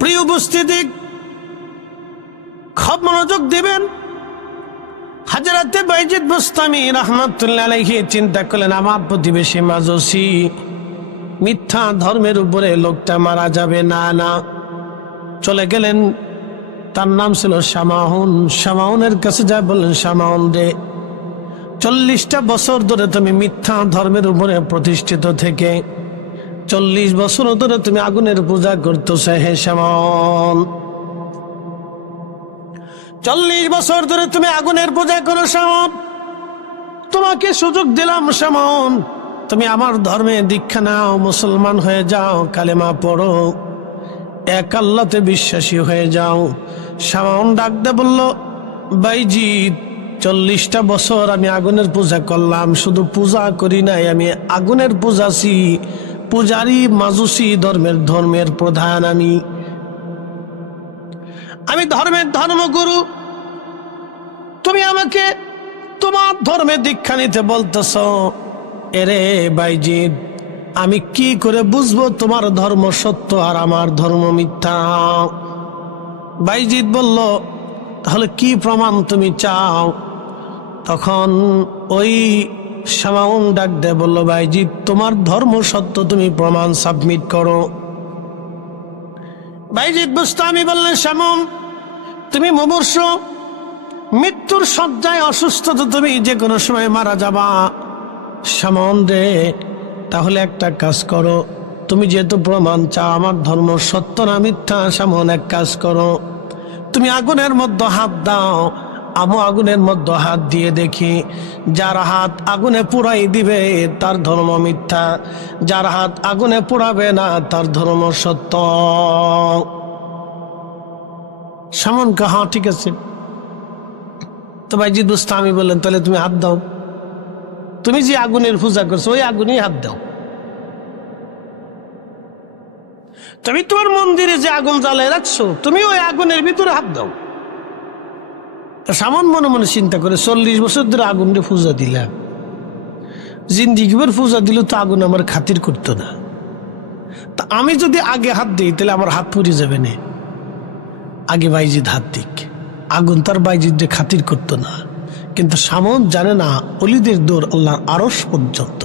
প্রিয় উপস্থিতি, খুব মনোযোগ দিবেন। হযরতে বাইজিদ বুস্তামি রাহমাতুল্লাহ আলাইহি চিন্তা করলেন, আমার প্রতিবেশী মাজুসি, মিথ্যা ধর্মের উপরে লোকটা মারা যাবে না। না, চলে গেলেন। তার নাম ছিল শামাউন। শামাউনের কাছে যা বললেন, শামাউন রে, 40টা বছর ধরে তুমি মিথ্যা ধর্মের উপরে প্রতিষ্ঠিত থেকে 40 বছর ধরে তুমি আগুনের পূজা করতেছো। হে শামাউন, 40 বছর ধরে তুমি আগুনের পূজা করো। শামাউন, তোমাকে সুযোগ দিলাম। শামাউন, তুমি আমার ধর্মে দীক্ষা নাও, মুসলমান হয়ে যাও, কালেমা পড়ো, এক আল্লাহতে বিশ্বাসী হয়ে যাও। শামাউন ডাক দে বলল, বাইজিদ, 40টা বছর আমি আগুনের পূজা করলাম, শুধু পূজা করি নাই, আমি আগুনের পূজাছি, পূজারি মাজুসি ধর্মের প্রধান। আমি ধর্মের ধর্মগুরু, তুমি আমাকে তোমার ধর্মে দীক্ষা নিতে বলতেছ। এরে বাইজিদ, আমি কি করে বুঝবো তোমার ধর্ম সত্য আর আমার ধর্ম মিথ্যা? বাইজিদ বলল, তাহলে কি প্রমাণ তুমি চাও? তখন ওই শামাউন ডাক দে বলল, বাইজিদ, তোমার ধর্ম সত্য, তুমি প্রমাণ সাবমিট করো। বাইজিদ বুস্তামি বললেন, শামাউন, তুমি মুমূর্ষু, মৃত্যুর শয্যায় অসুস্থ, তো তুমি যে কোনো সময় মারা যাবা। শামাউন রে, তাহলে একটা কাজ করো, তুমি যেহেতু প্রমাণ চাও আমার ধর্ম সত্য না মিথ্যা, শামাউন এক কাজ করো, তুমি আগুনের মধ্যে হাত দাও, আমি আগুনের মধ্যে হাত দিয়ে দেখি, যার হাত আগুনে পুড়াই দিবে তার ধর্ম মিথ্যা, যার হাত আগুনে পুড়াবে না তার ধর্ম সত্য। শামাউন কা, হ্যাঁ ঠিক আছে। তো বাইজিদ বুস্তামি বললেন, তাহলে তুমি হাত দাও, তুমি যে আগুনের পূজা করছো ওই আগুনেই হাত দাও। তুমি তোমার মন্দিরে যে আগুন জ্বালায় রাখছো, তুমি ওই আগুনের ভিতরে হাত দাও। শামাউন মনে মনে চিন্তা করে, 40 বছর ধরে আগুনের পূজা দিলাম, জিন্দিগিভর পূজা দিল তো আগুন আমার খাতির করতো না, তা আমি যদি আগে হাত দিই তাহলে আমার হাত পুড়ে যাবে না। আগে বাইজিদ হাত দিক, আগুন তার বাইজিদে খাতির করতো না। কিন্তু শামাউন জানে না ওলিদের দৌড় আল্লাহর আরশ পর্যন্ত।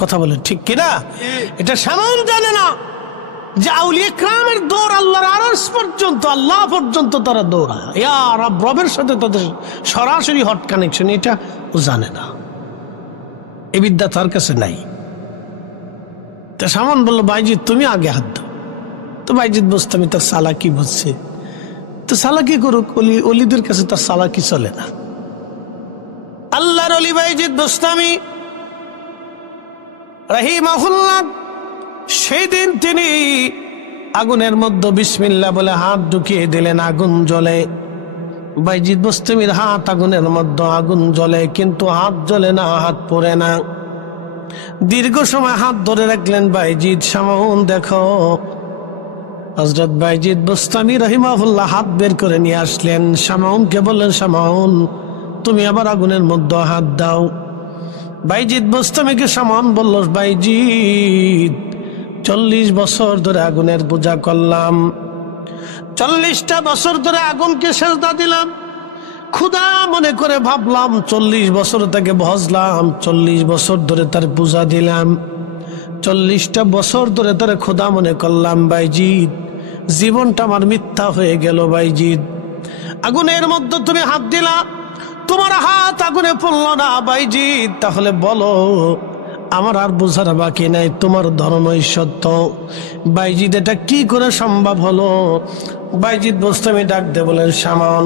কথা বলে ঠিক কিনা? এটা শামাউন জানে না যে আউলিয়া কিরামের দৌড় আল্লাহর আরশ পর্যন্ত, আল্লাহ পর্যন্ত তারা দৌড়ায়, ইয়া রব, রবের সাথে তাদের সরাসরি হট কানেকশন, এটা ও জানে না, এই বিদ্যা তার কাছে নাই। তা শামাউন বলল, বাইজিদ তুমি আগে হাত দাও। তো বাইজিদ বুস্তামি তার সালাকি বুঝছে, তো সালাকি করুক, অলিদের কাছে তার সালাকি চলে না। আল্লাহর ওলি বাইজিদ বুস্তামি রাহিমাহুল্লাহ, সেই দিন তিনি আগুনের মধ্যে বিসমিল্লাহ বলে হাত ঢুকিয়ে দিলেন, আগুন জ্বলে। বাইজিদ বুস্তামির হাত আগুনের মধ্যে, আগুন জ্বলে, কিন্তু হাত জ্বলে না, হাত পড়ে না। দীর্ঘ সময় হাত ধরে রাখলেন বাইজিদ। শামাউন দেখো, হযরত বাইজিদ বুস্তামি রাহিমাহুল্লাহ হাত বের করে নিয়ে আসলেন, শামাউনকে বললেন, শামাউন তুমি আবার আগুনের মধ্যে হাত দাও। বাইজিদ বুস্তামিকে শামাউন বলল, বাইজিদ 40 বছর ধরে আগুনের পূজা করলাম, 40টা বছর ধরে আগুনকে সেজদা দিলাম, ক্ষুধা মনে করে ভাবলাম 40 বছর তাকে ভজলাম, 40 বছর ধরে তার পূজা দিলাম, 40টা বছর ধরে তার ক্ষুধা মনে করলাম। বাইজিদ, জীবনটা আমার মিথ্যা হয়ে গেল। বাইজিদ, আগুনের মধ্যে তুমি হাত দিলা, তোমার হাত আগুনে পড়ল না। বাইজিদ, তাহলে বলো, আমার আর বোঝার বাকি নাই, তোমার ধর্মই সত্য। বাইজিদ, এটা কি করে সম্ভব হলো? বাইজিদ বুস্তামি ডাক দে বলেন, শামাউন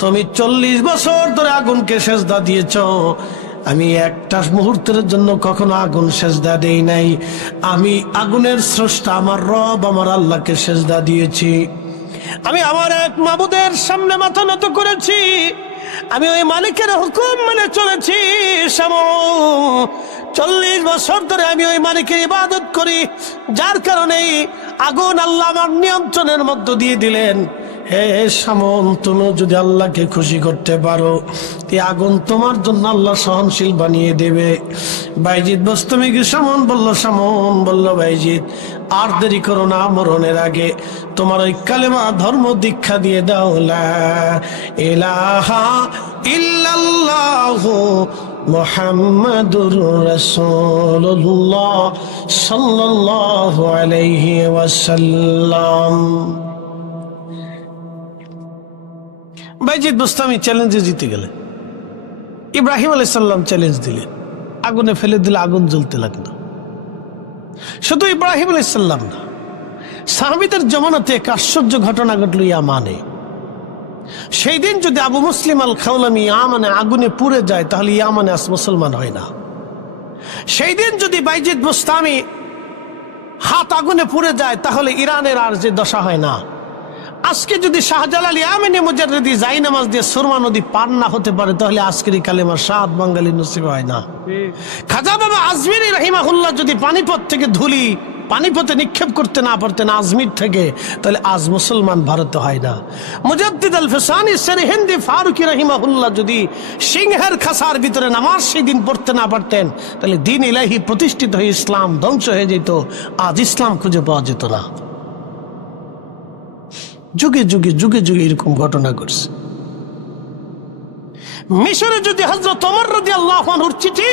তুমি 40 বছর ধরে আগুনকে সেজদা দিয়েছ, আমি একটা মুহূর্তের জন্য কখনো আগুন সেজদা দেই নাই। আমি আগুনের স্রষ্টা আমার রব, আমার আল্লাহকে সেজদা দিয়েছি। আমি আমার এক মাবুদের সামনে মাথা নত করেছি, আমি ওই মালিকের হুকুম মেনে চলেছি। শামাউন 40 বছর ধরে আমি ওই মালিকের ইবাদত করি, যার কারণে আগুন আল্লাহ আমার নিয়ন্ত্রণের মধ্য দিয়ে দিলেন। হে শামন, তুমি যদি আল্লাহকে খুশি করতে পারো, এই আগুন তোমার জন্য আল্লাহ সহনশীল বানিয়ে দেবে। বাইজিদ বোস্তামি কি শামন বলল বাইজিদ, আর দেরি করো না, মরণের আগে তোমার ওই কালেমা ধর্ম দীক্ষা দিয়ে দাও, লা ইলাহা ইল্লাল্লাহু মুহাম্মাদুর রাসূলুল্লাহ সাল্লাল্লাহু আলাইহি ওয়াসাল্লাম। বাইজিদ বোস্তামি চ্যালেঞ্জে জিতে গেলেন। ইব্রাহিম আলাইহিস সালাম চ্যালেঞ্জ দিলেন, আগুনে ফেলে দিলে আগুন জ্বলতে লাগলো। শুধু ইব্রাহিম আলাইহিস সালাম না, সাহাবীদের জমানাতে এক আশ্চর্য ঘটনা ঘটল ইয়ামানে। সেই দিন যদি আবু মুসলিম আল খাওলামি ইয়ামানে আগুনে পুড়ে যায়, তাহলে ইয়ামানে আজ মুসলমান হয় না। সেই দিন যদি বাইজিদ বোস্তামি হাত আগুনে পুড়ে যায়, তাহলে ইরানের আর যে দশা হয় না। আজকে যদি শাহজালাল ইয়ামানি মুজাদ্দিদি জাই নামাজ দিয়ে সুরমা নদী পার না হতে পারে, তাহলে আজকের কালেমা সাত বাঙালি নসিব হয় না। খাজা বাবা আজমিরি রাহিমাহুল্লাহ যদি পানিপথ থেকে ধুলি পানিপথে নিক্ষেপ করতে না পারতেন আজমির থেকে, তাহলে আজ মুসলমান ভারতে হয় না। মুজাদ্দিদ আল ফিসানি সরহিন্দি ফারুকি রাহিমাহুল্লাহ যদি সিংহের খাসার ভিতরে নামাজ সেই দিন পড়তে না পারতেন, তাহলে দ্বীন ইলাহি প্রতিষ্ঠিত হয়ে ইসলাম ধ্বংস হয়ে যেত, আজ ইসলাম খুঁজে পাওয়া যেত না। যুগে যুগে যুগে যুগে এরকম ঘটনা ঘটছে। মিশরে যদি হযরত ওমর রাদিয়াল্লাহু আনহুর চিঠি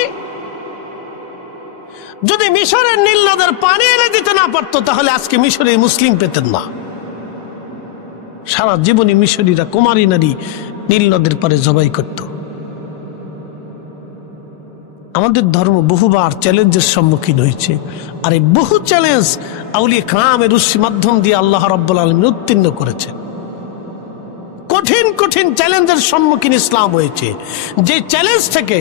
যদি মিশরের নীল নদের পানি এনে দিতে না পারতো, তাহলে আজকে মিশরে মুসলিম পেতেন না। সারা জীবনে মিশরীরা কুমারী নারী নীল নদের পারে জবাই করত। আমাদের ধর্ম বহুবার চ্যালেঞ্জের সম্মুখীন হয়েছে, আর এই বহু চ্যালেঞ্জ আউলিয়া কেরামের মাধ্যম দিয়ে আল্লাহ রাব্বুল আলামিন উত্তীর্ণ করেছে। কঠিন কঠিন চ্যালেঞ্জের সম্মুখীন ইসলাম হয়েছে, যে চ্যালেঞ্জ থেকে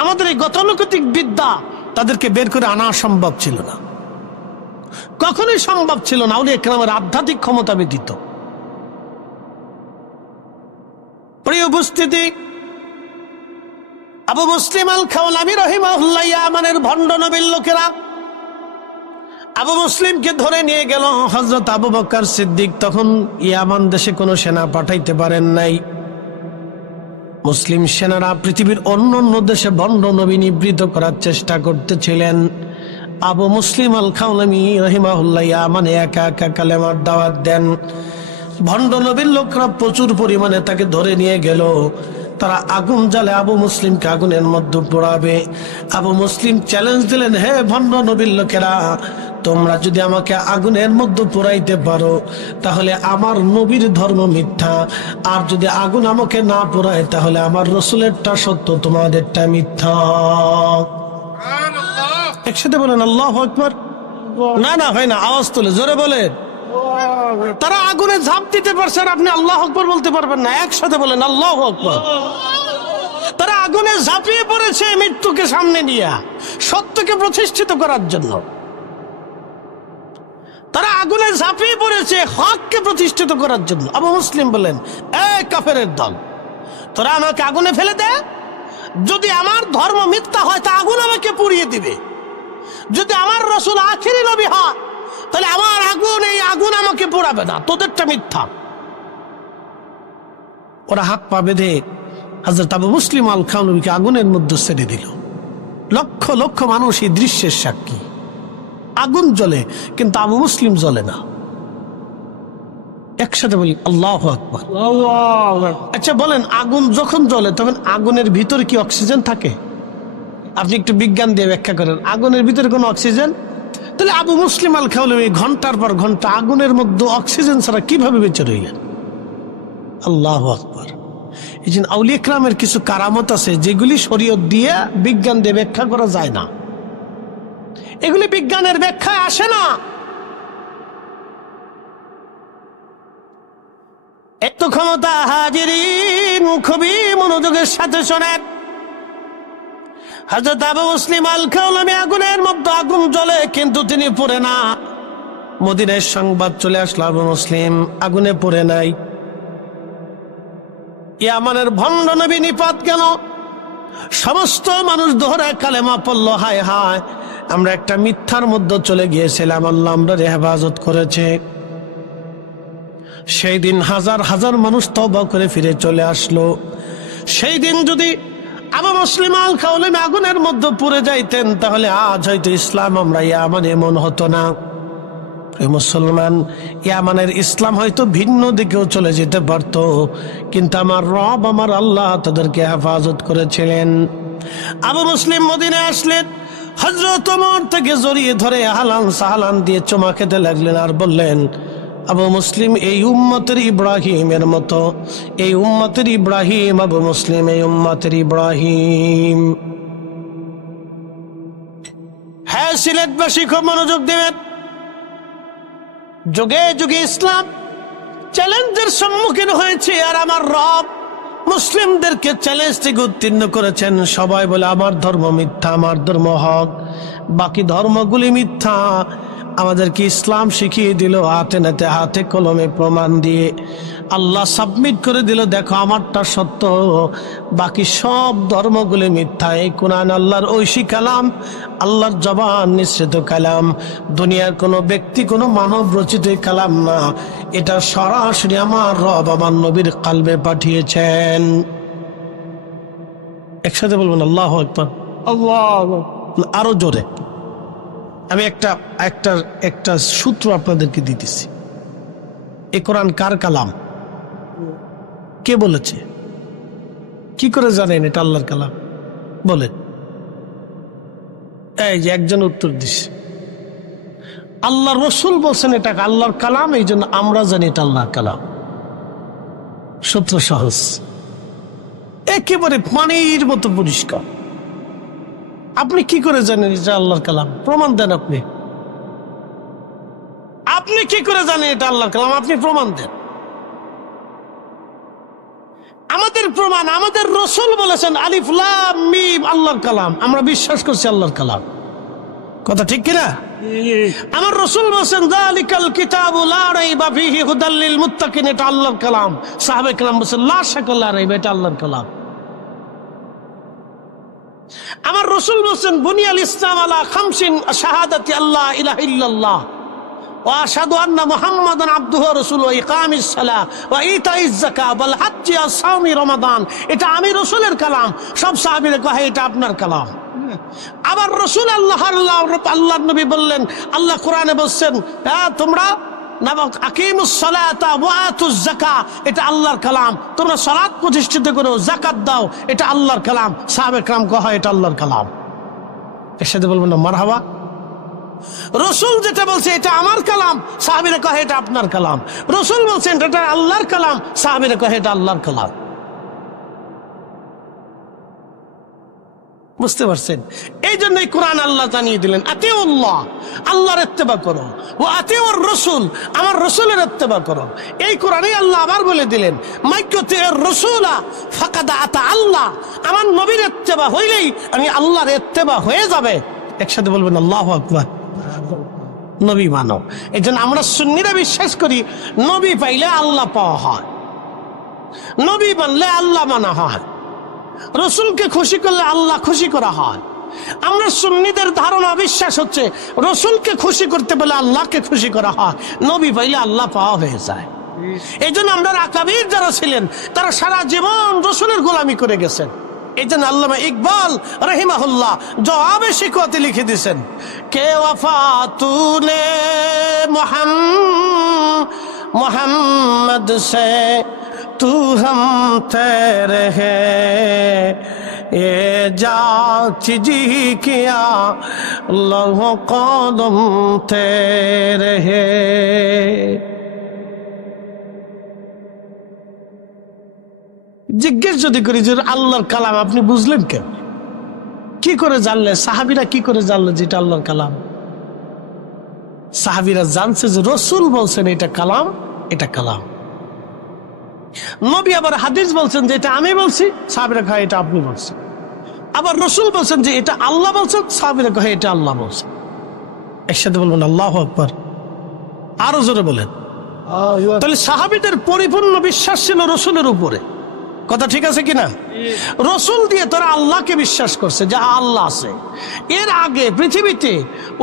আমাদের এই গতানুগতিক বিদ্যা তাদেরকে বের করে আনা সম্ভব ছিল না, কখনোই সম্ভব ছিল না আউলিয়া কেরামের আধ্যাত্মিক ক্ষমতা ব্যতীত। প্রিয় উপস্থিতি, আবু মুসলিম আল খাওলামি রাহিমাহুল্লাহ ইয়ামানের ভণ্ড নবীর লোকেরা আবু মুসলিমকে ধরে নিয়ে গেল। হযরত আবু বকর সিদ্দিক তখন ইয়ামান দেশে কোনো সেনা পাঠাইতে পারেন নাই। মুসলিম সেনারা পৃথিবীর অন্য অন্য দেশে ভণ্ড নবী নিবৃত করার চেষ্টা করতেছিলেন। আবু মুসলিম আল খাওলামি রাহিমাহুল্লাহ ইয়ামানে একা একা কালেমার দাওয়াত দেন। ভণ্ড নবীর লোকরা প্রচুর পরিমাণে তাকে ধরে নিয়ে গেল। তারা আগুন জ্বালে আবু মুসলিমকে আগুনের মধ্যে পোড়াবে। আবু মুসলিম চ্যালেঞ্জ দিলেন, হে ভণ্ড নবীর লোকেরা, তোমরা যদি আমাকে আগুনের মধ্যে পোড়াইতে পারো, তাহলে আমার নবীর ধর্ম মিথ্যা, আর যদি আগুন আমাকে না পোড়ায়, তাহলে আমার রসুলেরটা সত্য, তোমাদেরটা মিথ্যা। একসাথে বলেন আল্লাহু আকবার। না না হয় না, আওয়াজ তুলে জোরে বলেন। তারা আগুনে ঝাঁপ দিতে পারছে, আর আপনি আল্লাহু আকবার বলতে পারবেন না। একসাথে বলেন আল্লাহু আকবার। তারা আগুনে ঝাঁপিয়ে পড়েছে মৃত্যুকে সামনে নিয়ে, সত্যকে প্রতিষ্ঠিত করার জন্য। তারা আগুনে ঝাঁপিয়ে পড়েছে হককে প্রতিষ্ঠিত করার জন্য। আবু মুসলিম বলেন, এই কাফেরের দল, তোরা আমাকে আগুনে ফেলে দে, যদি আমার ধর্ম মিথ্যা হয় তা আগুন আমাকে পুড়িয়ে দিবে। যদি আমার রাসূল আখিরি নবী হয়, তাহলে আমার আগুন, এই আগুন আমাকে পোড়াবে না, তোদেরটা মিথ্যা। ওরা হাত পা বেঁধে হযরত আবু মুসলিম আল খাওলামিকে আগুনের মধ্যে ছেড়ে দিল। লক্ষ লক্ষ মানুষ এই দৃশ্যের সাক্ষী। আগুন জ্বলে, কিন্তু আবু মুসলিম জ্বলে না। একসাথে বলি আল্লাহু আকবার। আচ্ছা বলেন, আগুন যখন জ্বলে তখন আগুনের ভিতরে কি অক্সিজেন থাকে? আপনি একটু বিজ্ঞান দিয়ে ব্যাখ্যা করেন, আগুনের ভিতরে কোনো অক্সিজেন? তাহলে আবু মুসলিম আল খাওলামি ঘন্টার পর ঘন্টা আগুনের মধ্যে অক্সিজেন ছাড়া কিভাবে বেঁচে রইলেন? আল্লাহু আকবার। এই জন্য আউলিয়া কেরামের কিছু কারামত আছে যেগুলি শরীয়ত দিয়ে বিজ্ঞান দিয়ে ব্যাখ্যা করা যায় না, এগুলি বিজ্ঞানের ব্যাখ্যায় আসে না। এত ক্ষমতা হাজিরিন, খুবই মনোযোগের সাথে শোনেন। হযরত আবু মুসলিম আল খাওলামি আগুনের মধ্যে আগুন জ্বলে, কিন্তু তিনি পড়ে না। মদিনায় সংবাদ চলে আসলো আবু মুসলিম আগুনে পড়ে নাই। ইয়ামানের ভণ্ড নবী নিপাত গেল। সমস্ত মানুষ দোহরায় কালেমা পড়ল, হায় হায়, আমরা একটা মিথ্যার মধ্যে চলে গিয়েছিলাম, আল্লাহ আমরা হেফাজত করেছে। সেই দিন হাজার হাজার মানুষ তওবা করে ফিরে চলে আসলো। সেই দিন যদি আবু মুসলিম আল খাওলামি আগুনের মধ্যে পুড়ে যাইতেন, তাহলে আজ হয়তো ইসলাম আমরা ইয়ামানে এমন হতো না। মুসলমান, ইয়ামানের ইসলাম হয়তো ভিন্ন দিকেও চলে যেতে পারত, কিন্তু আমার রব, আমার আল্লাহ তাদেরকে হেফাজত করেছিলেন। আবু মুসলিম মদিনায় আসলেন, হযরত ওমর থেকে জড়িয়ে ধরে হালান সাহালান দিয়ে চুমা খেতে লাগলেন আর বললেন, আবু মুসলিম এই উম্মতের ইব্রাহিমের মতো, এই উম্মতের ইব্রাহিম, আবু মুসলিম এই উম্মতের ইব্রাহিম। হ্যাঁ, সিলেটবাসী খুব মনোযোগ দেবেন। যুগে যুগে ইসলাম চ্যালেঞ্জের সম্মুখীন হয়েছে, আর আমার রব মুসলিমদেরকে চ্যালেঞ্জ থেকে উত্তীর্ণ করেছেন। সবাই বলে আমার ধর্ম মিথ্যা, আমার ধর্ম হক, বাকি ধর্মগুলি মিথ্যা। আমাদেরকে ইসলাম শিখিয়ে দিল হাতে নাতে, হাতে কলমে প্রমাণ দিয়ে। আল্লাহ সাবমিট করে দিল, দেখো আমারটা সত্য, বাকি সব ধর্মগুলি মিথ্যা। এই কোরআন আল্লাহর ঐশী কালাম, আল্লাহর জবান নিঃসৃত কালাম, দুনিয়ার কোনো ব্যক্তি, কোনো মানব রচিত কালাম না। এটা সরাসরি আমার রব আমার নবীর কালবে পাঠিয়েছেন। একসাথে বলবেন আল্লাহু আকবার। আল্লাহ, আরো জোরে। আমি একটা সূত্র আপনাদেরকে দিতেছি। এই কোরআন কার কালাম? কে বলেছে? কি করে জানেন এটা আল্লাহর কালাম? বলেন। এই যে একজন উত্তর দিছে, আল্লাহ রসুল বলছেন এটা আল্লাহর কালাম, এই জন্য আমরা জানি এটা আল্লাহর কালাম। সূত্র সহজ, একেবারে পানির মতো পরিষ্কার। আপনি কি করে জানেন এটা আল্লাহর কালাম? প্রমাণ দেন। আপনি কি করে জানেন এটা আল্লাহর কালাম? আপনি প্রমাণ দেন। আমাদের প্রমাণ, আমাদের রাসূল বলেছেন আলিফ লাম মিম আল্লাহর কালাম, আমরা বিশ্বাস করছি আল্লাহর কালাম। কথা ঠিক কিনা? আমার রাসূল বলেছেন যালিকাল কিতাবু লা রাইবা ফীহি হুদাল লিল মুত্তাকিন, এটা আল্লাহর কালাম। সাহাবায়ে কেরাম বলেছেন লা শাক্কা লা রাইবা, এটা আল্লাহর কালাম। আমার রাসূল বলেছেন বুনিয়াল ইসলাম আলা খামসিন শাহাদাতি আল্লাহ ইলাহা ইল্লাল্লাহ ওয়া আশহাদু আন্না মুহাম্মাদান আবদুহু ওয়া রাসূলুহু ওয়া ইকামিস সালাহ ওয়া ইতাইজ যাকাত ওয়াল হজ্জ ওয়া সাওমি রমাদান, এটা আমি রাসূলের কালাম। সব সাহাবীরা কয় এটা আপনার কালাম। আবার রাসূল আল্লাহর নবী বললেন, আল্লাহ কোরআনে বলছেন তোমরা আকিমুস সালাতা ওয়া আতুজ যাকাত, এটা আল্লাহর কালাম। তোমরা সালাত প্রতিষ্ঠিত করো, যাকাত দাও, এটা আল্লাহর কালাম। সাহাবায়ে কেরাম কয় এটা আল্লাহর কালাম। এর সাথে বলবেন না মারহাবা। রাসূল যেটা বলছে এটা আমার কালাম, সাহাবীরা কয় এটা আপনার কালাম। রাসূল বলছেন এটা আল্লাহর কালাম, সাহাবীরা কয় এটা আল্লাহর কালাম। বুঝতে পারছেন? এই জন্যই কোরআন আল্লাহ জানিয়ে দিলেন আতিউল্লাহ, আল্লাহর ইত্তেবা করো, ওয়া আতিউর রাসূল, আমার রাসূলের ইত্তেবা করো। এই কোরআনে আল্লাহ আবার বলে দিলেন মাইয়াতির রাসূলা ফাকাদ আতা আল্লাহ, আমার নবীর ইত্তেবা হইলেই আমি আল্লাহর ইত্তেবা হয়ে যাবে। একসাথে বলবেন আল্লাহু আকবার। নবী মানো। এই জন্য আমরা সুন্নিরা বিশ্বাস করি নবী পাইলে আল্লাহ পাওয়া হয়, নবী মানলে আল্লাহ মানা হয়, রসুলকে খুশি করলে আল্লাহ খুশি করা হয়। আমরা সুন্নিদের ধারণা বিশ্বাস হচ্ছে রসুলকে খুশি করতে বলে আল্লাহকে খুশি করা হয়, নবী পাইলে আল্লাহ পাওয়া হয়ে যায়। এই জন্য আমরা আকাবির যারা ছিলেন তারা সারা জীবন রসুলের গোলামি করে গেছেন। এই জন্য আল্লামা ইকবাল রহিমাহুল্লাহ জবাবে শিকওয়াতে লিখে দিয়েছেন, কে ওয়াফা তুনে মোহাম্মদ সে तू हम तेरे है ये जात जी किया लौह कदम तेरे है। জিজ্ঞেস যদি করি যে আল্লাহর কালাম আপনি বুঝলেন কেন, কি করে জানলেন? সাহাবীরা কি করে জানলেন যে এটা আল্লাহর কালাম? সাহাবীরা জানছে যে রাসূল বলছেন এটা কালাম, এটা কালাম। নবী আবার হাদিস বলছেন যে এটা আমি বলছি, সাহাবীরা কয় এটা আপনি বলছেন। আবার রাসূল বলছেন যে এটা আল্লাহ বলছেন, সাহাবীরা কয় এটা আল্লাহ বলছেন। একসাথে বলবেন আল্লাহু আকবার। আরো জোরে বলেন। তাহলে সাহাবীদের পরিপূর্ণ বিশ্বাস ছিল রাসূলের উপরে। কথা ঠিক আছে কিনা? রাসূল দিয়ে তারা আল্লাহকে বিশ্বাস করছে যে আল্লাহ আছে। এর আগে পৃথিবীতে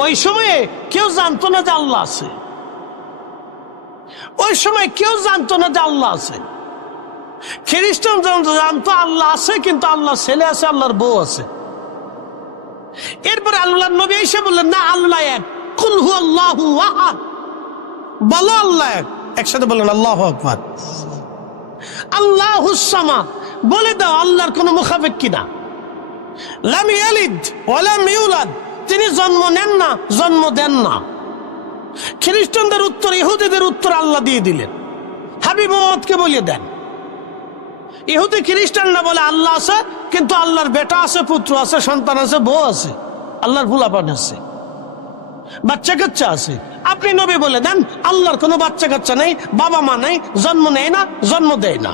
ওই সময়ে কেউ জানতো না যে আল্লাহ আছে। ওই সময় কেউ জানতো না যে আল্লাহ আছে। খ্রিস্টান জানতো আল্লাহ আছে, কিন্তু আল্লাহ ছেলে আছে, আল্লাহর বউ আছে। এরপরে আল্লাহর নবী এসে বললেন, না, আল্লাহ এক, কুল হুয়াল্লাহু আহাদ, বলো আল্লাহ এক। একসাথে বলেন আল্লাহু আকবার। আল্লাহুস সামাদ, বলে দাও আল্লাহর কোনো মুখাপেক্ষ কিনা। লাম ইয়ালিদ ওয়া লাম ইউলাদ, তিনি জন্ম নেন না, জন্ম দেন না। খ্রিস্টানদের উত্তর, ইহুদিদের উত্তর আল্লাহ দিয়ে দিলেন। হাবিব মুহাম্মদকে বলিয়ে দেন। ইহুদি খ্রিস্টানরা বলে আল্লাহ আছে, কিন্তু আল্লাহর বেটা আছে, পুত্র আছে, সন্তান আছে, বউ আছে, আল্লাহর ফুলাপান আছে, বাচ্চা কাচ্চা আছে। আপনি নবী বলে দেন আল্লাহর কোনো বাচ্চা কাচ্চা নেই, বাবা মা নেই, জন্ম নেয় না, জন্ম দেয় না।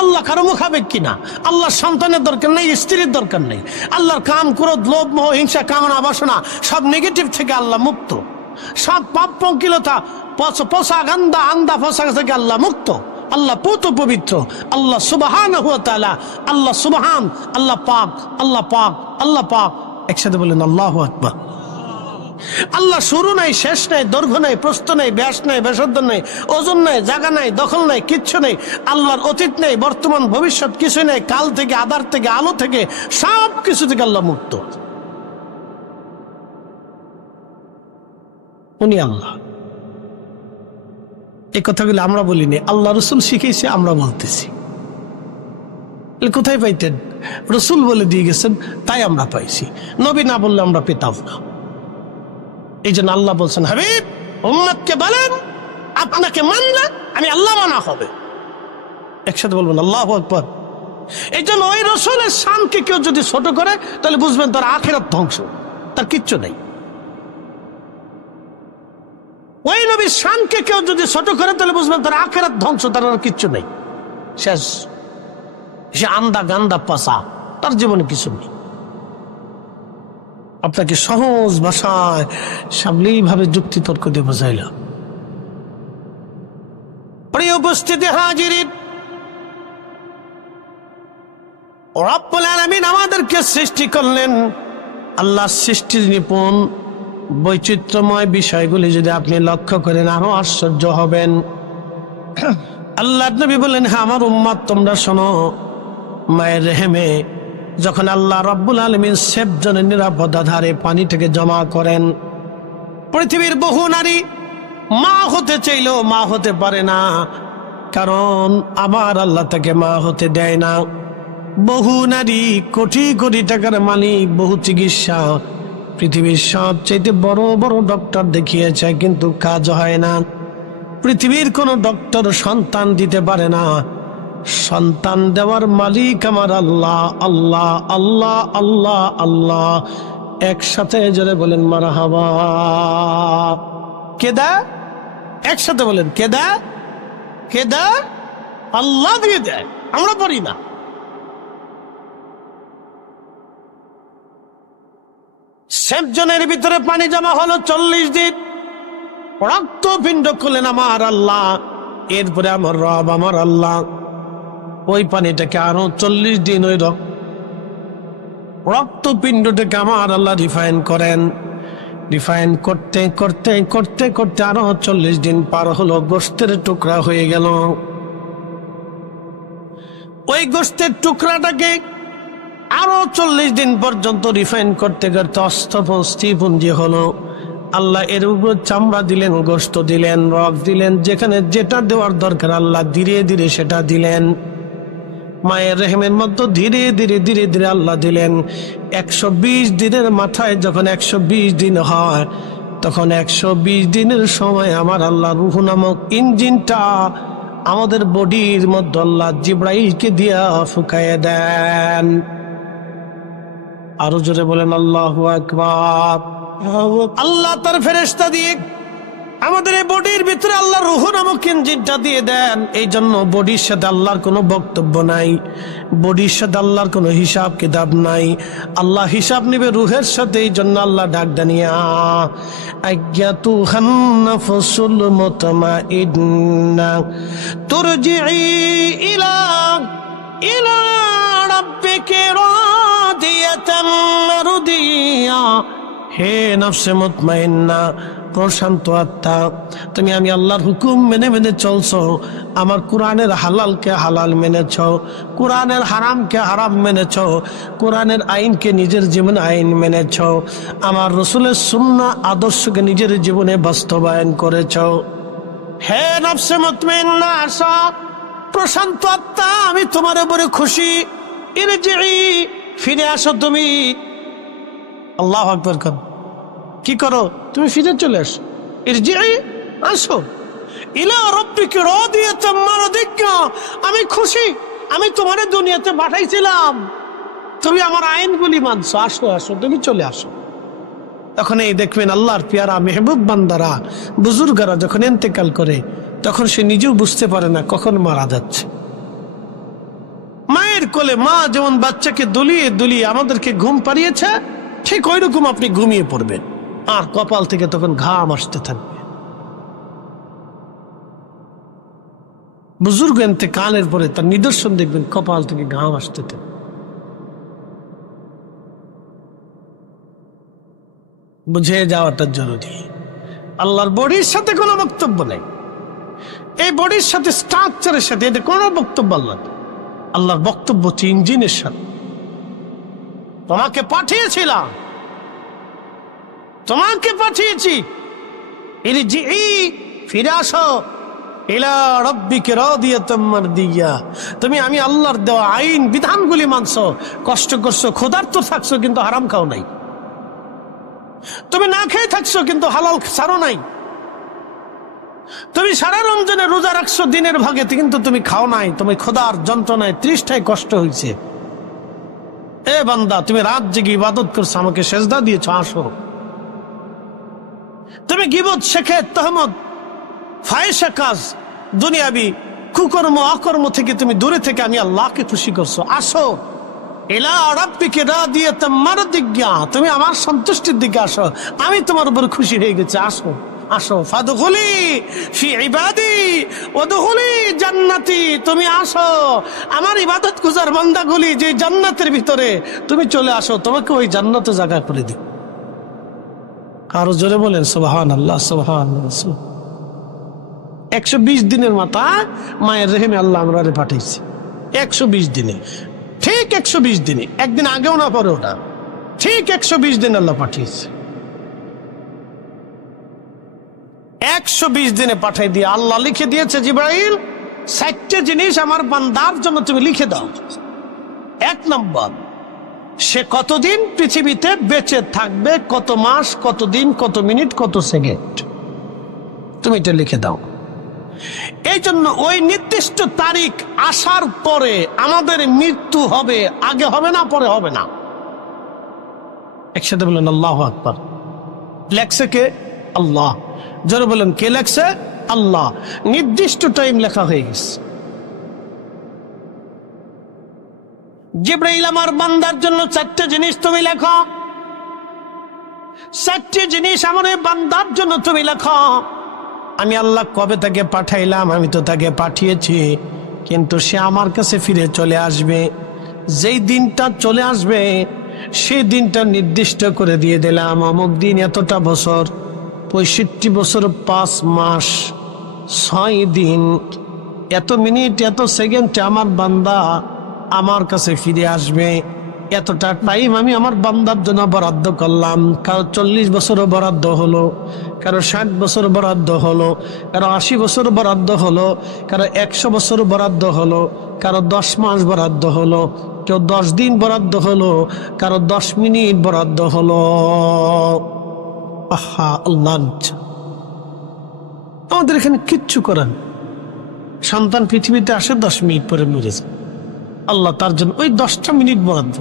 আল্লাহ কারো মুখাপেক্ষ কিনা। আল্লাহর সন্তানের দরকার নেই, স্ত্রীর দরকার নেই। আল্লাহর কাম, ক্রোধ, লোভ, মোহ, হিংসা, কামনা, বাসনা সব নেগেটিভ থেকে আল্লাহ মুক্ত। সব পাপ, পঙ্কিলতা, পোষা গান্দা, আন্দা পোশাক থেকে আল্লাহ মুক্ত। আল্লাহ পুত পবিত্র, আল্লাহ সুবহানাহু ওয়া তাআলা, আল্লাহ সুবহান, আল্লাহ পাক, আল্লাহ পাক, আল্লাহ পাক। একসাথে বলেন আল্লাহু আকবার। আল্লাহ শুরু নাই, শেষ নাই, দৈর্ঘ্য নাই, প্রস্থ নাই, ব্যাস নাই, ব্যাসার্ধ নাই, ওজন নাই, জায়গা নাই, দখল নাই, কিচ্ছু নেই। আল্লাহর অতীত নেই, বর্তমান, ভবিষ্যৎ কিছু নেই। কাল থেকে, আধার থেকে, আলো থেকে, সব কিছু থেকে আল্লাহ মুক্ত। উনি আল্লাহ। এই কথাগুলো আমরা বলিনি, আল্লাহ রসুল শিখেছে, আমরা বলতেছি। কোথায় পাইতেন? রসুল বলে দিয়ে গেছেন, তাই আমরা পাইছি। নবী না বললে আমরা পেতাম না। এই জন্য আল্লাহ বলছেন, হাবিব উম্মতকে বলেন আপনাকে মানলে আমি আল্লাহ মানা হবে। একসাথে বলবেন আল্লাহু আকবার। এই জন্য ওই রসুলের শানকে কেউ যদি ছোট করে, তাহলে বুঝবেন তার আখিরাত ধ্বংস, তার কিচ্ছু নেই। ওই নবীর শানকে কেউ যদি ছোট করে, তাহলে বুঝবেন তার আখিরাত ধ্বংস, তার আর কিচ্ছু নেই, শেষ। সে আন্দা গান্দা পাসা, তার জীবনে কিছু নেই। আপনাকে সহজ ভাষায় সাবলীল ভাবে যুক্তি তর্ক দিয়ে বোঝাইলাম। প্রিয় উপস্থিতি হাজিরিন, রব্বুল আলামিন আমাদেরকে সৃষ্টি করলেন। আল্লাহ সৃষ্টির নিপুণ বৈচিত্র্যময় বিষয়গুলি যদি আপনি লক্ষ্য করেন, আরো আশ্চর্য হবেন। আল্লাহ নবী বললেন, হ্যাঁ আমার উম্মত তোমরা শোনো, মায়ের রেহেমে যখন আল্লাহ রব্বুল আলামিন 7 জনের নিরাপদাধারে পানিটাকে জমা করেন, পৃথিবীর বহু নারী মা হতে চাইলেও মা হতে পারে না, কারণ আমার আল্লাহ তাকে মা হতে দেয় না। বহু নারী কোটি কোটি টাকার মালিক, বহু চিকিৎসা, পৃথিবীর সবচেয়ে বড় বড় ডক্টর দেখিয়েছে, কিন্তু কাজ হয় না। পৃথিবীর কোন ডক্টর সন্তান দিতে পারে না। সন্তান দেওয়ার মালিক আমার আল্লাহ, আল্লাহ, আল্লাহ, আল্লাহ, আল্লাহ। একসাথে জোরে বলেন মারহাবা। কে দেয়? একসাথে বলেন, কে দেয়? কে দেয়? আল্লাহ দিয়ে দেয়, আমরা পারি না। সেবজনের ভিতরে পানি জমা হলো 40 দিন, রক্তপিণ্ড খুলেন আমার আল্লাহ। এরপরে আমার রব আমার আল্লাহ ওই পানিটাকে আরো 40 দিন ওই রক্তপিণ্ডটাকে আমার আল্লাহ রিফাইন করেন। রিফাইন করতে করতে করতে করতে আরো 40 দিন পার হলো, গোস্তের টুকরা হয়ে গেল। ওই গোস্তের টুকরাটাকে আরো 40 দিন পর্যন্ত রিফাইন করতে করতে অস্থিপুঞ্জি হলো। আল্লাহ এর উপর চামড়া দিলেন, গোস্ত দিলেন, রক দিলেন, যেখানে যেটা দেওয়ার দরকার আল্লাহ ধীরে ধীরে সেটা দিলেন। মায়ের রেহেমের মধ্যে ধীরে ধীরে ধীরে ধীরে আল্লাহ দিলেন। 120 দিনের মাথায় যখন 120 দিন হয়, তখন 120 দিনের সময় আমার আল্লাহ রূহ নামক ইঞ্জিনটা আমাদের বডির মধ্যে আল্লাহ জিব্রাইলকে দিয়া ফুকাইয়ে দেন। আরো জোরে বলেন আল্লাহু আকবার। আল্লাহ তার ফেরেশতা দিয়ে আমাদের এই বডির ভিতরে আল্লাহ রূহ নামক ইঞ্জিনটা দিয়ে দেন। এই জন্য বডির সাথে আল্লাহর কোনো বক্তব্য নাই, বডির সাথে আল্লাহর কোনো হিসাব কিতাব নাই। আল্লাহ হিসাব নিবে রূহের সাথে। এই জন্য আল্লাহ ডাক দানিয়া আজ্ঞাতুহান নাফসুল মুতমাইন্না তুরজিই ইলা রাব্বিকা রাদিয়াতাম মারদিয়া। হে নফসে মুতমাইন্না, প্রশান্ত আত্মা, তুমি আমি আল্লাহর হুকুম মেনে মেনে চলছো, আমার কোরআনের হালালকে হালাল মেনেছ, কোরআনের হারামকে হারাম মেনেছ, কোরআনের আইনকে নিজের জীবনে আইন মেনেছ, আমার রসুলের সুন্নাহ আদর্শকে নিজের জীবনে বাস্তবায়ন করেছ। হে নফসে মুতমাইন্না, আসো প্রশান্ত আত্মা, আমি তোমার উপরে খুশি। ইরজিই, ফিরে আসো তুমি। আল্লাহু আকবার। কি করো? তুমি ফিরে চলে আসো। ইরজিই, আসো। ইলা রাব্বিকা রাদিয়াতাম মারদিয়া, আমি খুশি, আমি তোমার দুনিয়াতে পাঠাইছিলাম, তুমি আমার আইনগুলি মানছো, আসো আসো, তুমি চলে আসো। তখন এই দেখবেন আল্লাহর পেয়ারা মেহবুব বান্দারা, বুজুর্গরা যখন ইন্তেকাল করে, তখন সে নিজেও বুঝতে পারে না কখন মারা যাচ্ছে। মায়ের কোলে মা যেমন বাচ্চাকে দুলিয়ে দুলিয়ে আমাদেরকে ঘুম পাড়িয়েছে, ঠিক ওই রকম আপনি ঘুমিয়ে পড়বেন, আর কপাল থেকে তখন ঘাম আসতে থাকবে। বুজুর্গ ইন্তেকালের পরে তার নিদর্শন দেখবেন, কপাল থেকে ঘাম আসতে থাকবে। বুঝে যাওয়াটা জরুরি। আল্লাহর বডির সাথে কোনো বক্তব্য নেই, এই বডির সাথে স্ট্রাকচারের সাথে এটা কোনো বক্তব্য আল্লাহ। আল্লাহর বক্তব্য হচ্ছে ইঞ্জিনের সাথে। তোমাকে পাঠিয়েছিলাম, তোমাকে পাঠিয়েছি, ইরজিই, ফিরে আসো, ইলা রাব্বিকা রাদিয়াতাম মারদিয়া, তুমি আমি আল্লাহর দেওয়া আইন বিধানগুলি মানছো, কষ্ট করছো, ক্ষুধার্ত থাকছো কিন্তু হারাম খাও নাই, তুমি না খেয়ে থাকছো কিন্তু হালাল ছাড়ো নাই, তুমি সারা রমজানে রোজা রাখছো দিনের ভাগে কিন্তু তুমি খাও নাই, তুমি খোদার যন্ত্রণায় তৃষ্ণায় কষ্ট হয়েছে। এ বান্দা, তুমি রাত জেগে ইবাদত করছো, আমাকে সেজদা দিয়েছো, আসো। তুমি গীবত, শেখে, তহমত, ফাহিশা কাজ, দুনিয়াবি কুকর্ম অকর্ম থেকে তুমি দূরে থেকে আমি আল্লাহকে খুশি করছো, আসো। ইলা রাব্বিকা রাদিয়াতাম মারদিয়া, তুমি আমার সন্তুষ্টির দিকে আসো, আমি তোমার উপর খুশি হয়ে গেছি, আসো আসো। ফাদখুলি ফি ইবাদি ওয়াদখুলি জান্নাতি, তুমি আসো আমার ইবাদত গুজার বান্দাগুলি যে জান্নাতের ভিতরে, তুমি চলে আসো, তোমাকে ওই জান্নাতে জায়গা করে দিই। আরো জোরে বলেন সুবহানাল্লাহ, সুবহানাল্লাহ। 120 দিনের মাথা মায়ের রেহেমে আল্লাহ আমরা পাঠাইছি। 120 দিনে, ঠিক 120 দিনে, একদিন আগেও না পরেও না, ঠিক 120 দিন আল্লাহ পাঠিয়েছে। 120 দিনে পাঠাই দিয়ে আল্লাহ লিখে দিয়েছে, জিবরাইল 4টে জিনিস আমার বান্দার জন্য তুমি লিখে দাও। 1 নম্বর, সে কতদিন পৃথিবীতে বেঁচে থাকবে, কত মাস, কত দিন, কত মিনিট, কত সেকেন্ড, তুমি এটা লিখে দাও। এই জন্য ওই নির্দিষ্ট তারিখ আসার পরে আমাদের মৃত্যু হবে, আগে হবে না, পরে হবে না। একসাথে বলেন আল্লাহু আকবার। লেখছে কে? আল্লাহ। জোরে বলেন, কে লেখছে? আল্লাহ। নির্দিষ্ট টাইম লেখা হয়ে গেছে। জিবরাইল, আমার বান্দার জন্য 4টে জিনিস তুমি লেখো, 4টে জিনিস আমার বান্দার জন্য তুমি লেখো। আমি আল্লাহ কবে তাকে পাঠাইলাম? আমি তো তাকে পাঠিয়েছি, কিন্তু সে আমার কাছে ফিরে চলে আসবে। যেই দিনটা চলে আসবে সেই দিনটা নির্দিষ্ট করে দিয়ে দিলাম, অমুক দিন এতটা বছর, 65 বছর 5 মাস 6 দিন, এত মিনিট, এত সেকেন্ডে আমার বান্দা আমার কাছে ফিরে আসবে। এতটা টাইম আমি আমার বান্দার জন্য বরাদ্দ করলাম। কারো 40 বছরও বরাদ্দ হলো, কারো 60 বছর বরাদ্দ হলো, কারো 80 বছর বরাদ্দ হলো, কারো 100 বছর বরাদ্দ হলো, কারো 10 মাস বরাদ্দ হলো, কেউ 10 দিন বরাদ্দ হলো, কারো 10 মিনিট বরাদ্দ হলো। আহা, আল্লাহ আমাদের এখানে কিচ্ছু করেন। সন্তান পৃথিবীতে আসে 10 মিনিট পরে মরে যায়, আল্লাহ তার জন্য ওই 10টা মিনিট বরাদ্দ,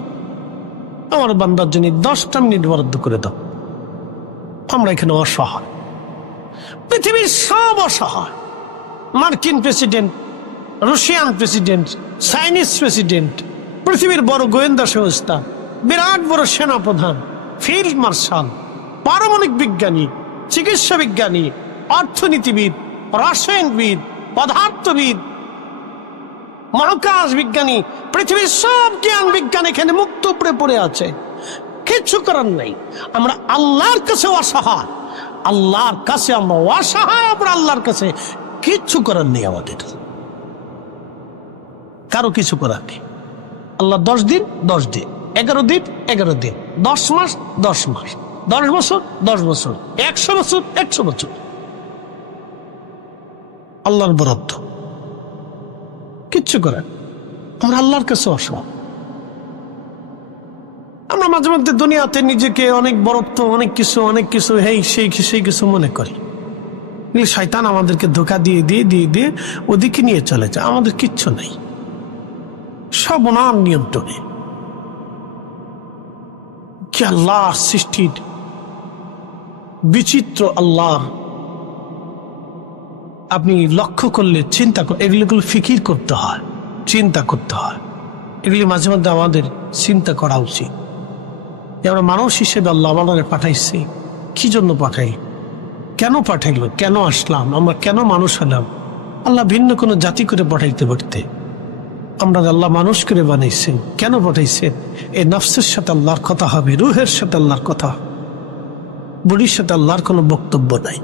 আমার বান্দার জন্য 10টা মিনিট বরাদ্দ করে দাও। আমরা এখানে অসহায়, পৃথিবীর সব অসহায়। মার্কিন president, Russian president, Chinese president, পৃথিবীর বড় গোয়েন্দা সংস্থা, বিরাট বড় সেনাপ্রধান, ফিল্ড মার্শাল, পারমাণবিক বিজ্ঞানী, চিকিৎসা বিজ্ঞানী, অর্থনীতিবিদ, রসায়নবিদ, পদার্থবিদ, মহাকাশ বিজ্ঞানী, পৃথিবীর সব জ্ঞান বিজ্ঞান এখানে মুক্ত উপরে পড়ে আছে, কিচ্ছু করার নাই। আমরা আল্লাহর কাছে অসহায়, আল্লাহর কাছে আমরা অসহায়, আমরা আল্লাহর কাছে কিচ্ছু করার নেই, আমাদের কারো কিছু করার নেই। আল্লাহ 10 দিন 10 দিন, 11 দিন 11 দিন, 10 মাস 10 মাস, 10 বছর 10 বছর, 100 বছর 100 বছর, আল্লাহর বরাদ্দ, কিচ্ছু করার। আমরা আল্লাহর কাছে অসহায়। আমরা মাঝে মধ্যে দুনিয়াতে নিজেকে অনেক বড়ত্ব, অনেক কিছু সেই কিছু মনে করি। শয়তান আমাদেরকে ধোঁকা দিয়ে দিয়ে দিয়ে দিয়ে ওদিকে নিয়ে চলে যায়। আমাদের কিচ্ছু নাই, সব ওনার নিয়ন্ত্রণে। কি আল্লাহর সৃষ্টির বিচিত্র! আল্লাহর আপনি লক্ষ্য করলে চিন্তা এগুলো ফিকির করতে হয়, চিন্তা করতে হয়। এগুলি মাঝে মধ্যে আমাদের চিন্তা করা উচিত। আমরা মানুষ হিসেবে আল্লাহ আমাদের পাঠাইছি, কি জন্য পাঠাই, কেন পাঠাইলো, কেন আসলাম, আমরা কেন মানুষ হলাম? আল্লাহ ভিন্ন কোনো জাতি করে পাঠাইতে পারতে, আমরা আল্লাহ মানুষ করে বানাইছেন। কেন পাঠাইছেন? এই নফসের সাথে আল্লাহর কথা হবে, রুহের সাথে আল্লাহর কথা, বুড়ির সাথে আল্লাহর কোনো বক্তব্য নাই।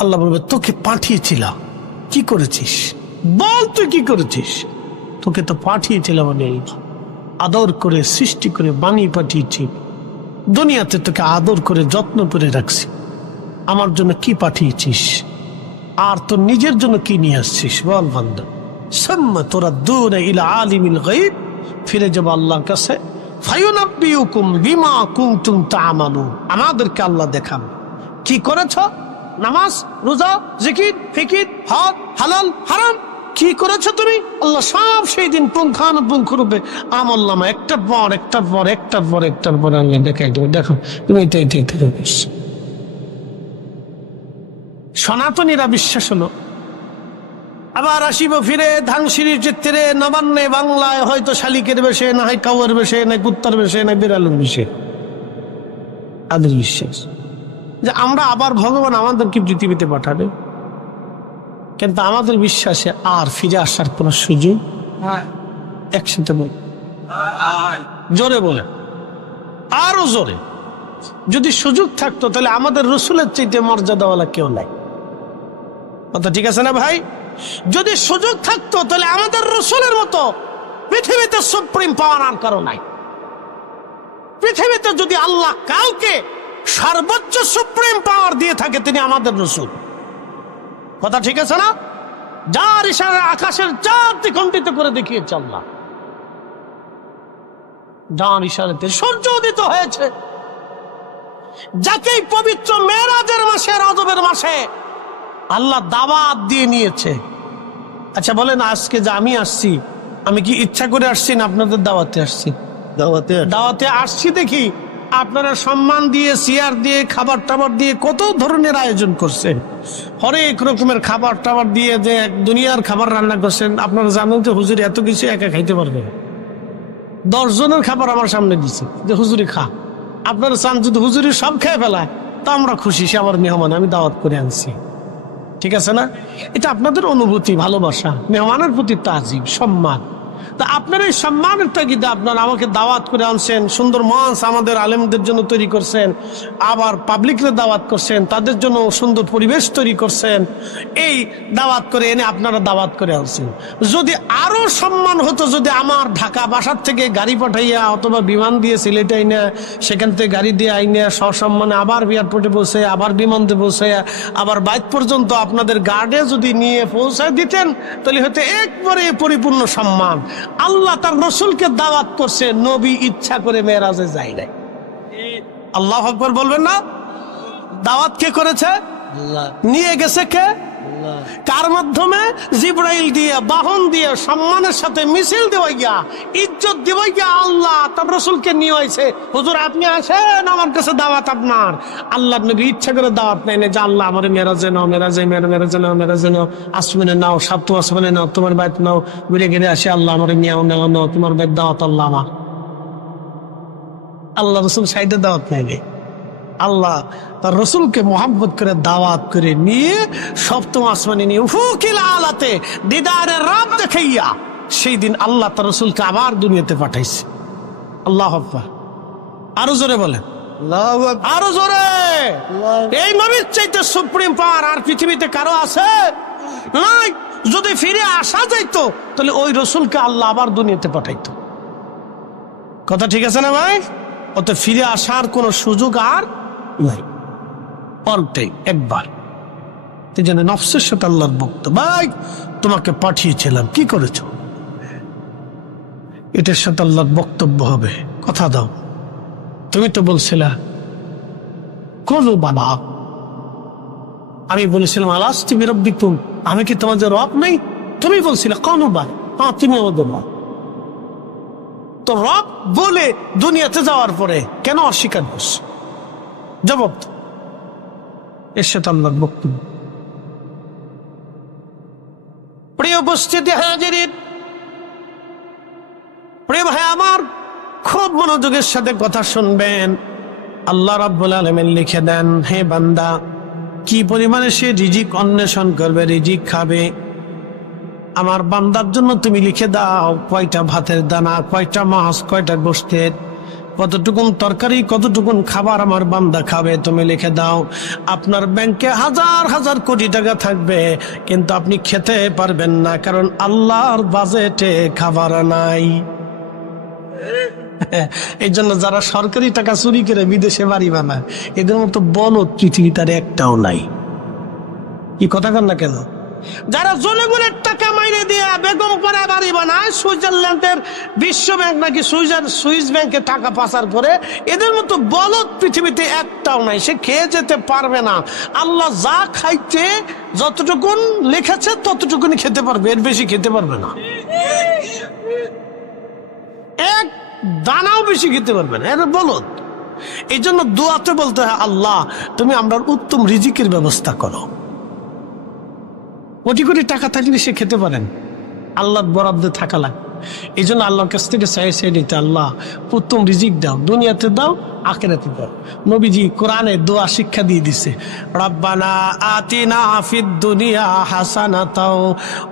আল্লাহ বলবে, তোকে পাঠিয়েছিলাম, কি করেছিস বল, তুই কি করেছিস? তোকে তো পাঠিয়েছিলাম আমি আদর করে, সৃষ্টি করে বানিয়ে পাঠিয়েছি দুনিয়াতে, তোকে আদর করে যত্ন করে রাখছি। আমার জন্য কি পাঠিয়েছিস? আর তোর নিজের জন্য কি নিয়ে আসছিস বল বান্দা? সাম্মা তুরাদ্দুনা ইলা আলিমিল গায়ব, ফিরে যাব আল্লাহর কাছে। ফায়ুনাব্বিউকুম বিমা কুনতুম তা'মালুন, আমাদেরকে আল্লাহ দেখান কি করেছ, নামাজ, রোজা, জিকির, ফিকির, হজ, হালাল, হারাম, কি করেছো তুমি? আল্লাহ সব সেই দিন পুঙ্খানুপুঙ্খ রূপে আমলনামা একটার পর একটার পর একটার পর একটার পর আল্লাহ দেখাই দেবে, দেখো তুমি এটা এটা এটা করছো। সনাতনীরা বিশ্বাস হলো আবার আসিব ফিরে ধানসিঁড়ির চিত্রে নবান্নে বাংলায়, হয়তো শালিকের বেশে, না হয় কাউয়ের বেশে, না কুত্তার বেশে, না বিড়ালের বেশে। তাদের বিশ্বাস যে আমরা আবার ভগবান আমাদেরকে পৃথিবীতে পাঠাবে, কিন্তু আমাদের বিশ্বাসে আর ফিরে আসার কোন সুযোগ। একসাথে বল, জোরে বলে, আরো জোরে। যদি সুযোগ থাকতো তাহলে আমাদের রসুলের চাইতে মর্যাদাওয়ালা কেউ নাই। কথা ঠিক আছে না ভাই? যদি সুযোগ থাকতো তাহলে আমাদের রসুলের মতো পৃথিবীতে সুপ্রিম পাওয়ার আর কারো নাই। পৃথিবীতে যদি আল্লাহ কাউকে সর্বোচ্চ সুপ্রিম পাওয়ার দিয়ে থাকে, তিনি আমাদের রসুল। কথা ঠিক আছে না? যার ইশারা আকাশের চাঁদ দ্বিখণ্ডিত করে দেখিয়েছে আল্লাহ, যার ইশারাতে সূর্য উদিত হয়েছে, যাকেই পবিত্র মেরাজের মাসে, রজবের মাসে আল্লাহ দাওয়াত দিয়ে নিয়েছে। আচ্ছা বলেন, আজকে যে আমি আসছি, আমি কি ইচ্ছা করে আসছি না আপনাদের দাওয়াতে আসছি? দাওয়াতে আসছি দেখি আপনারা সম্মান দিয়ে, চেয়ার দিয়ে, খাবার টাবার দিয়ে কত ধরনের আয়োজন করছেন, হরেক রকমের খাবার টাবার দিয়ে যে দুনিয়ার খাবার রান্না করছেন। আপনারা জানেন যে হুজুর এত কিছু একা খাইতে পারবে না। 10 জনের খাবার আমার সামনে দিচ্ছে যে হুজুরি খা। আপনারা চান যদি হুজুরি সব খেয়ে ফেলায়, তা আমরা খুশি, সে আমার মেহমান, আমি দাওয়াত করে আনছি। ঠিক আছে না? এটা আপনাদের অনুভূতি, ভালোবাসা, মেহমানের প্রতি তাজিম, সম্মান। তা আপনার এই সম্মানের তাগিদে আপনারা আমাকে দাওয়াত করে আনছেন, সুন্দর মঞ্চ আমাদের আলেমদের জন্য তৈরি করছেন, আবার পাবলিকরে দাওয়াত করছেন, তাদের জন্য সুন্দর পরিবেশ তৈরি করছেন। এই দাওয়াত করে এনে আপনারা দাওয়াত করে আনছেন। যদি আরো সম্মান হতো, যদি আমার ঢাকা বাসার থেকে গাড়ি পাঠাইয়া অথবা বিমান দিয়ে সিলেটে আইনা, সেখান থেকে গাড়ি দিয়ে আইনা সসম্মানে আবার এয়ারপোর্টে পৌঁছে, আবার বিমানতে পৌঁছে, আবার বাইত পর্যন্ত আপনাদের গার্ডে যদি নিয়ে পৌঁছায় দিতেন, তাহলে হয়তো একবারে পরিপূর্ণ সম্মান। আল্লাহ তার রসুলকে দাওয়াত করছে, নবী ইচ্ছা করে মেরাজে যায় নাই। আল্লাহু আকবার বলবেন না? দাওয়াত কে করেছে? নিয়ে গেছে কে? কার মাধ্যমে? জিবরাইল দিয়ে, বাহন দিয়ে, সম্মানের সাথে মিছিল দেওয়া গিয়া, ইজ্জত দেওয়া গিয়া আল্লাহ তার রসুলকে নিয়ে হয়েছে। হুজুর আপনি আসেন, আমার কাছে দাওয়াত আপনার। আল্লাহ নবী ইচ্ছা করে দাওয়াত নেয় না যে আল্লাহ আমার মেরাজে নাও, মেরাজে নাও, মেরাজে নাও, আসমানে নাও, সাত আসমানে নাও, তোমার বাইত নাও, ঘুরে ঘিরে আসে আল্লাহ আমার নিয়াও নাও নাও, তোমার বাইত দাওয়াত আল্লাহ আমার। আল্লাহ রসুল সাইডে দাওয়াত নেয়। আল্লাহ তার রসুলকে মোহাম্মত করে দাওয়াত করে নিয়ে সপ্তম আসমানে নিয়ে উফুকিল আলাতে দিদারের রব দেখাইয়া সেই দিন আল্লাহ তার রসুলকে আবার দুনিয়াতে পাঠাইছে। আল্লাহু আকবার। আরো জোরে বলেন, আরো জোরে। এই নবীর চাইতে সুপ্রিম পাওয়ার আর পৃথিবীতে কারো আছে? নাই। যদি ফিরে আসা যাইতো তাহলে ওই রসুলকে আল্লাহ আবার দুনিয়াতে পাঠাইতো। কথা ঠিক আছে না ভাই? ওতে ফিরে আসার কোন সুযোগ আর নাই, পাল্টাই একবার। এই জন্য নফসের সাথে আল্লাহর ভক্ত, ভাই তোমাকে পাঠিয়েছিলাম, কি করেছো? এটার সাথে আল্লাহর বক্তব্য হবে, কথা দাও। তুমি তো বলছিলা কলু বাবা, আমি বলেছিলাম আলাস্তি বিরব্বিকুম, আমি কি তোমাদের রব নাই? তুমি বলছিলে কনুবা, হ্যাঁ তুমি আমাদের রব। তো রব বলে দুনিয়াতে যাওয়ার পরে কেন অস্বীকার করছো? জবাব তো। এর সাথে আল্লাহর বক্তব্য। প্রিয় উপস্থিতি হাজিরিন, প্রিয় ভাই আমার, খুব মনোযোগের সাথে কথা শুনবেন। আল্লাহ রাব্বুল আলামিন লিখে দেন, হে বান্দা, কি পরিমাণে সে রিজিক অন্বেষণ করবে, রিজিক খাবে। আমার বান্দার জন্য তুমি লিখে দাও কয়টা ভাতের দানা, কয়টা মাছ, কয়টা গোশতের, কতটুকুন তরকারি, কতটুকুন খাবার আমার বান্দা খাবে, তুমি লিখে দাও। আপনার ব্যাংকে হাজার হাজার কোটি টাকা থাকবে, কিন্তু আপনি খেতে পারবেন না, কারণ আল্লাহর বাজেটে খাবার নাই। এই জন্য যারা সরকারি টাকা চুরি করে বিদেশে বাড়ি বানায়, এদের মতো বলদ পৃথিবীতে আর একটাও নাই। কি কথা কন না কেন? যারা জনগণের টাকা মাইনে দিয়ে বেগম করে বাড়ি বানায়, সুইজারল্যান্ডের বিশ্ব ব্যাংক নাকি সুইস ব্যাংকে টাকা পাচার করে, এদের মতো বলদ পৃথিবীতে একটাও নাই। সে খেয়ে যেতে পারবে না। আল্লাহ যা খাইতে যতটুকুন লিখেছে ততটুকুনি খেতে পারবে, এর বেশি খেতে পারবে না। এক দানাও বেশি খেতে পারবে না, এর বলদ। এই জন্য দোয়াতে বলতে হয়, আল্লাহ তুমি আমরা উত্তম রিজিকের ব্যবস্থা করো। কোটি কোটি টাকা থাকলে সে খেতে পারেন, আল্লাহর বরাদ্দে থাকা লাগে। এই জন্য আল্লাহর কাছ থেকে চাই নিতে, আল্লাহ উত্তম রিজিক দাও, দুনিয়াতে দাও, আখিরাতে দাও। নবীজি কোরআনে দোয়া শিক্ষা দিয়ে দিছে, রব্বানা আতিনা ফিদ দুনিয়া হাসানাতাও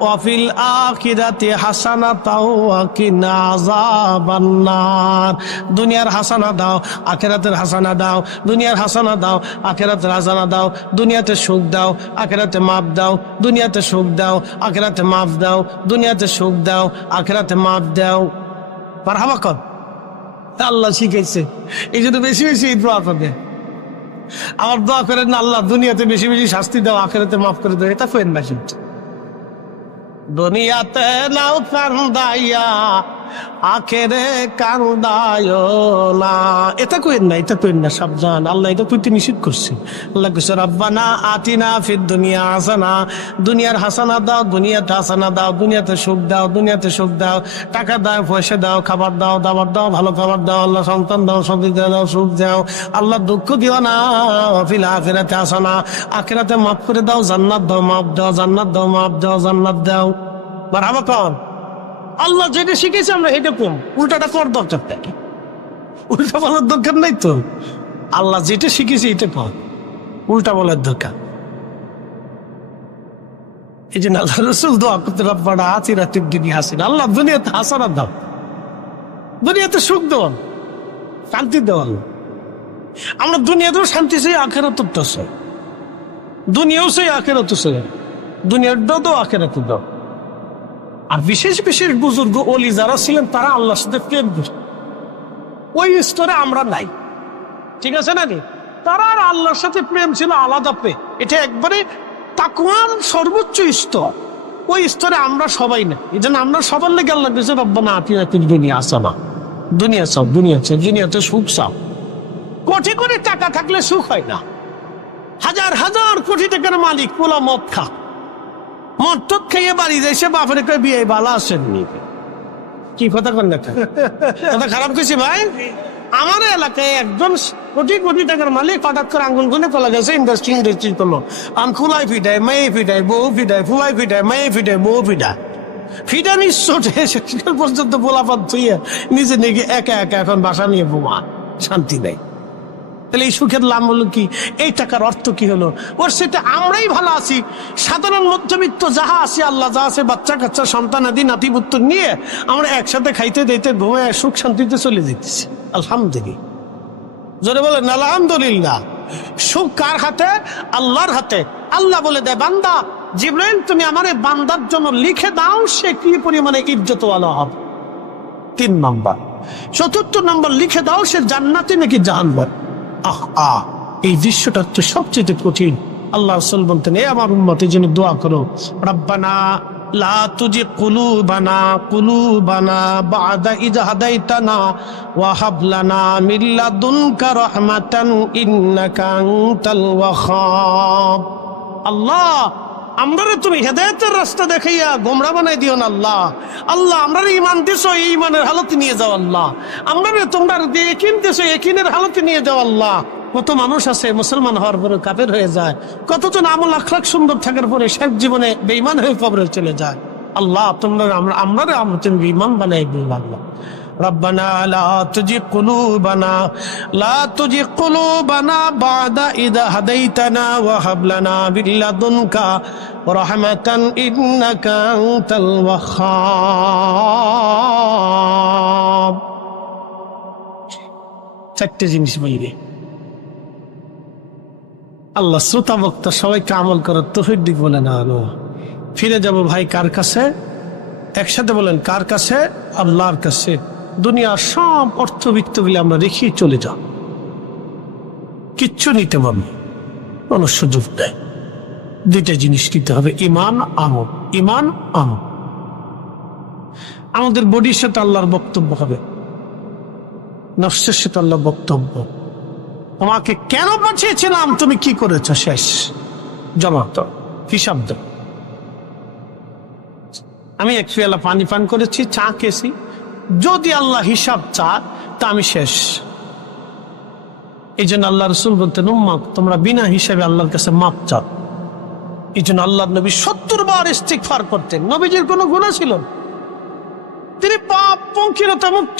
ওয়া ফিল আখিরাতি হাসানাতাও ওয়া কিনা আযাবান্নার। দুনিয়ার হাসানা দাও, আখিরাতের হাসানা দাও, দুনিয়ার হাসানা দাও, আখিরাতের হাসানা দাও, দুনিয়াতে সুখ দাও, আখিরাতে মাফ দাও, দুনিয়াতে সুখ দাও, আখিরাতে মাফ দাও, দুনিয়াতে সুখ দাও, আখিরাতে মাফ দাও। মারহাবা কর। আল্লাহ শিখাইছে, এই জন্য বেশি বেশি দোয়া করবে। আমার দোয়া করেন না, আল্লাহ দুনিয়াতে বেশি বেশি শাস্তি দাও, আখিরাতে মাফ করে দাও, এটা করেন না। দুনিয়াতে নাও কান্দাইয়া, আখেরে কান্দায় না, এটা কইেন না, এটা কইেন না, সাবধান। আল্লাহ এটা কইতে নিষেধ করছে। আল্লাহ কইছে রব্বানা আতিনা ফিদ দুনিয়া হাসানা, দুনিয়ার হাসানা দাও, দুনিয়াতে হাসানা দাও, দুনিয়াতে সুখ দাও, দুনিয়াতে সুখ দাও, টাকা দাও, পয়সা দাও, খাবার দাও, দাবার দাও, ভালো খাবার দাও, আল্লাহ সন্তান দাও, সন্তান দাও, সুখ দাও, আল্লাহ দুঃখ দিও না। ফিল আখিরাতে হাসানা, আখিরাতে মাফ করে দাও, জান্নাত দাও, মাফ দাও, জান্নাত দাও, মাফ দাও, জান্নাত দাও। মারহাবা কর। আল্লাহ যেটা শিখেছে আমরা এটা কম, উল্টাটা কর দরকার থাকে, উল্টা বলার দরকার নাই তো। আল্লাহ যেটা শিখেছে এটা কর, উল্টা বলার দরকার। এই জন্য আল্লাহ রসুল দোয়া করতে, রব্বানা আতিনা ফিদ দুনিয়া হাসানা, আল্লাহ দুনিয়াতে হাসানা দাও, দুনিয়াতে সুখ দাও, শান্তি দাও। আমরা দুনিয়াতেও শান্তি চাই, আখিরাতেও তো চাই, দুনিয়াও চাই, আখিরাতেও চাই, দুনিয়ার দাও তো আখিরাতে দাও। আর বিশেষ বিশেষ বুজুর্গ ওলি যারা ছিলেন, তারা আল্লাহর সাথে প্রেম করত, ওই স্তরে আমরা নাই, ঠিক আছে নাকি? তারা আর আল্লাহর সাথে প্রেম ছিল আলাদা প্রেম, এটা একবারে তাকওয়ার সর্বোচ্চ স্তর। ওই স্তরে আমরা সবাই না। এই জন্য আমরা সবার লেগে আল্লাহ বলছে রব্বানা আতিনা ফিদ দুনিয়া হাসানা, দুনিয়া চাও, দুনিয়া চাও, দুনিয়াতে সুখ চাও। কোটি কোটি টাকা থাকলে সুখ হয় না। হাজার হাজার কোটি টাকার মালিক পোলা মদ খা, মদ টদ খেয়ে বাড়ি যায়, সে বাপরে কয় বিয়ে ভালো আসেননি। কি কথা কন না, কথা খারাপ করছি ভাই? আমার এলাকায় একজন কোটি কোটি টাকার মালিক হঠাৎ করে আঙ্গুল গুনে চলে গেছে, ইন্ডাস্ট্রি করলো। আম ফুলাই ফিটায়, মেয়ে ফিটায়, বউ ফিটায়, ফুলাই ফিটায়, মেয়ে ফিটায়, বউ ফিটায়, ফিটানি চোটে শেষ পর্যন্ত পোলাপাত ধুয়ে নিজে নিজে একা একা এখন বাসা নিয়ে বোমা, শান্তি নেই। তাহলে এই সুখের লাভ হলো কি? এই টাকার অর্থ কি হলো? ওর সেটা আমরাই ভালো আছি, সাধারণ মধ্যবিত্ত যাহা আছি, আল্লাহ যা আছে, বাচ্চা কাচ্চা সন্তান আদি নাতিপুত্র নিয়ে আমরা একসাথে খাইতে দিতে ঘুমায় সুখ শান্তিতে চলে যেতেছি। আলহামদুলিল্লাহ, জোরে বলেন আলহামদুলিল্লাহ। সুখ কার হাতে? আল্লাহর হাতে। আল্লাহ বলে দেয়, বান্দা জিবরাইল তুমি আমার এই বান্দার জন্য লিখে দাও সে কি পরিমাণে ইজ্জতওয়ালা হবে। 3 নম্বর। 4র্থ নম্বর, লিখে দাও সে জান্নাতি নাকি জাহান্নামী। এই দৃশ্যটা তো সবচেয়ে কঠিন। আল্লাহ রাসূল বলতেন, এ আমার উম্মতের জন্য দোয়া করো, রব্বানা লা তুজিগ কুলুবানা বা'দা ইয হাদাইতানা ওয়া হাব লানা মিন লাদুনকা রাহমাতান ইন্নাকা আনতাল ওয়াহ্হাব। আল্লাহ আমরারে তুমি হেদায়েতের রাস্তা দেখাইয়া গোমরা বানাই দিও না আল্লাহ। আল্লাহ আমরারে ঈমান দিছো, এই ঈমানের হালতে নিয়ে যাও আল্লাহ। আমরারে তোমরা যে ইয়াকিন দিছো, ইয়াকিনের হালতে নিয়ে যাও আল্লাহ। কত মানুষ আছে মুসলমান হওয়ার পরে কাফের হয়ে যায়, কতজন আমল আখলাক সুন্দর থাকার পরে শেষ জীবনে বেঈমান হয়ে কবরে চলে যায়। আল্লাহ তোমরা আমরা তুমি ঈমান বানাই দিও আল্লাহ। ربنا لا تزغ قلوبنا بعد إذ هديتنا وهب لنا من لدنك رحمة إنك أنت الوهاب। 4টে জিনিস বলি। আল্লাহ শ্রোতা বক্তা সবাইকে আমল করার তৌফিক দিক বলে না। ফিরে যাব ভাই কার কাছে? একসাথে বলেন, কার কাছে? আল্লাহর কাছে। দুনিয়ার সব অর্থবিত্তগুলি আমরা রেখে চলে যাব, কিচ্ছু নিতে পারবো কোন সুযোগ নেই। 2টা জিনিস নিতে হবে, ঈমান আমল। ঈমান আমল। আমাদের বডির সাথে আল্লাহর বক্তব্য হবে, নফসের সাথে আল্লাহর বক্তব্য। তোমাকে কেন পাঠিয়েছিলাম, তুমি কি করেছ, শেষ জমা তো হিসাব দাও। আমি 1 পেয়ালা পানি পান করেছি, চা খেয়েছি, যদি আল্লাহ হিসাব চায় তা আমি শেষ। এই জন্য আল্লাহ রাসূল বলতেন, উম্মত তোমরা বিনা হিসাবে আল্লাহর কাছে মাপ চাও। এই জন্য আল্লাহ নবী 70 বার ইস্তিগফার করতেন। নবীজির কোনো গুনাহ ছিল না, তিনি পাপ পঙ্কিলতা মুক্ত।